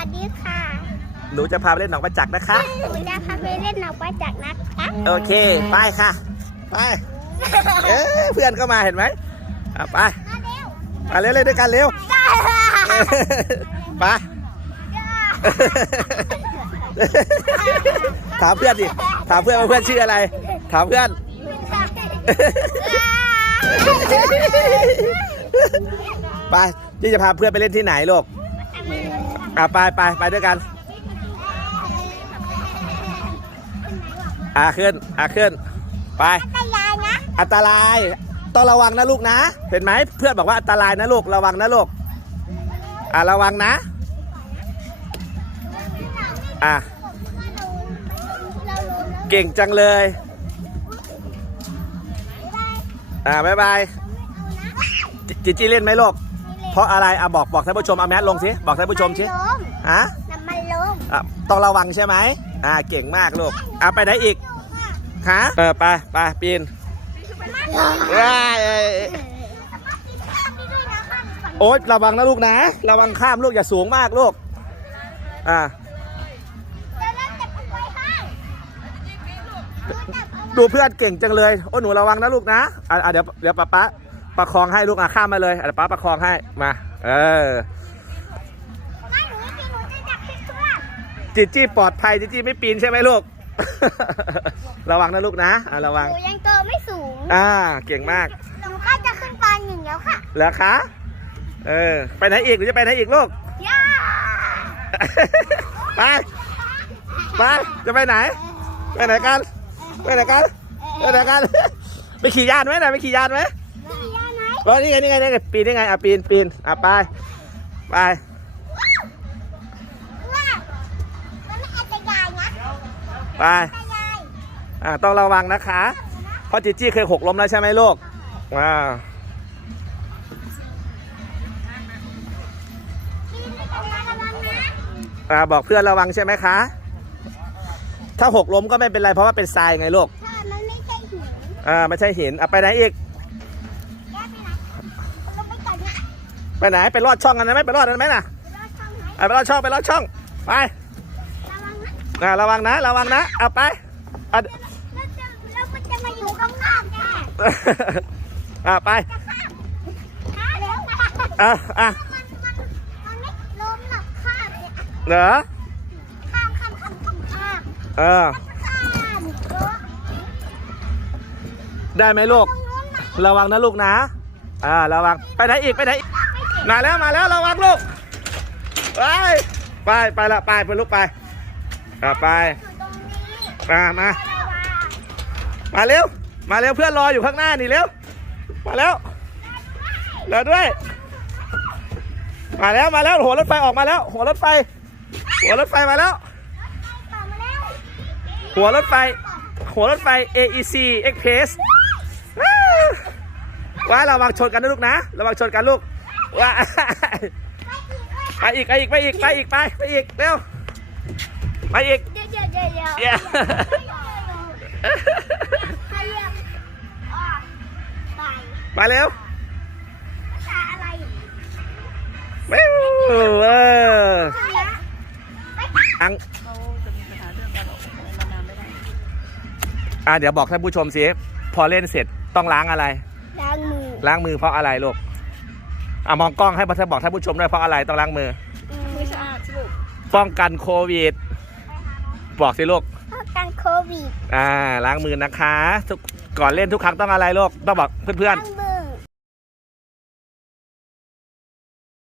วัสดีค่ะหนูจะพาไปเล่นหนองประจักษ์นะคะ หนูจะพาไปเล่นหนองประจักษ์นะคะโอเค ไปค่ะ ไป เอ้ยเพื่อนก็มาเห็นไหมอะไปมาเร็วไปเล่นๆด้วยกันเร็วได้ค่ะไปถามเพื่อนดิ ถามเพื่อนว่าเพื่อนชื่ออะไร ถามเพื่อน ไปพี่จะพาเพื่อนไปเล่นที่ไหนลูก อะไปไปไปด้วยกัน อะขึ้น อะขึ้น ไปตายายนะอันตราย ต้องระวังนะลูกนะ เห็นไหมเพื่อนบอกว่าอันตรายนะลูก ระวังนะลูก อะระวังนะ อะเรารู้แล้วเก่งจังเลย อ่าบ๊ายบายจิจิจี้เล่นไหมลูก เพราะอะไร อะบอกบอกท่านผู้ชมเอาแมสลงสิ บอกท่านผู้ชมสิน้ำล้ม ฮะน้ำมันล้มอะต้องระวังใช่ไหมอ่าเก่งมากลูกอะไปไหนอีกฮะเออไปไปปีนว้ายเอ้ยโอ๊ยระวังนะลูกนะ ระวังข้ามลูกอย่าสูงมากลูกอ่าดูเพื่อนเก่งจังเลยโอ้หนูระวังนะลูกนะอะอะเดี๋ยวเดี๋ยวป๊าป๊าประคองให้ลูกอะข้ามมาเลยอะเดี๋ยวป๊าประคองให้มา เออ จิจี้ปลอดภัยจิจี้ไม่ปีนใช่ไหมลูก ระวังนะลูกนะอะระวัง หนูยังโตไม่สูง อ่า เก่งมาก หนูก็จะขึ้นปานหนึ่งแล้วค่ะแล้วคะ เออ ไปไหนอีกหรือจะไปไหนอีกลูก ย่าไป ไป จะไปไหน ไปไหนกัน ไปไหนกัน ไปไหนกัน ไปขี่ยานไหมนะไปขี่ยานไหมขี่ย่าไหมรอนี่ไงนี่ไงนี่ไงปีนนี่ไงอะปีนปีนอะไปไป ไปอันตรายอะต้องระวังนะคะ เพราะจิจี้เคยหกล้มแล้วใช่ไหมลูกอ่าปีนไม่ต้องระวังนะอ่าบอกเพื่อนระวังใช่ไหมคะ ถ้าหกล้มก็ไม่เป็นไรเพราะว่าเป็นทรายไงลูกถ้ามันไม่ใช่หินอ่าไม่ใช่หินอะไปไหนอีกแก้ไปไหนลงไปก่อนนะไปไหนไปลอดช่องกันไหมไปลอดกันไหมน่ะรอดช่องไหนอะไปลอดช่องไปลอดช่องไประวังนะ อ่าระวังนะ ระวังนะ เอาไปอะแล้วจะแล้วมันจะมาอยู่ข้างล่างแกอะไปข้าเร็วนะอะอะมันมันมันไม่ล้มหรอกข้ามเนี่ยเหรอข้ามข้ามข้ามข้ามข้ามเออข้ามเออได้ไหมลูก ตรงนู้นนะระวังนะลูกนะ อ่า ระวัง ไปไหนอีก ไปไหนอีกมาแล้ว มาแล้ว ระวังลูก ไป ไป ไปละ ไปไปลูกไป อ่าไป มามา มาเร็ว มาเร็วเพื่อนรออยู่ข้างหน้านี่เร็ว มาแล้วเร็วด้วย มาแล้วมาแล้วหัวรถไฟออกมาแล้ว หัวรถไฟ หัวรถไฟมาแล้วต่อมาแล้ว หัวรถไฟ หัวรถไฟ AEC Express ว้าระวังชนกันนะลูกนะระวังชนกันลูกว้าไปอีกไปอีกไปอีกไปอีกไปไปอีกเร็ว ไปอีก เดี๋ยวเดี๋ยวเดี๋ยวเดี๋ยวเย้ใครเรียกอ่าไปมาเร็วภาษาอะไรเร็วเออภาษาไปอังอะเดี๋ยวบอกท่านผู้ชมสิพอเล่นเสร็จต้องล้างอะไร ล้างมือล้างมือเพราะอะไรลูกอะมองกล้องให้ท่านบอกท่านผู้ชมด้วยเพราะอะไรต้องล้างมือ มือสะอาดสิลูกป้องกันโควิด บอกสิลูกป้องกันโควิด อ่าล้างมือนะคะทุกก่อนเล่นทุกครั้งต้องอะไรลูกต้องบอกเพื่อนล้าง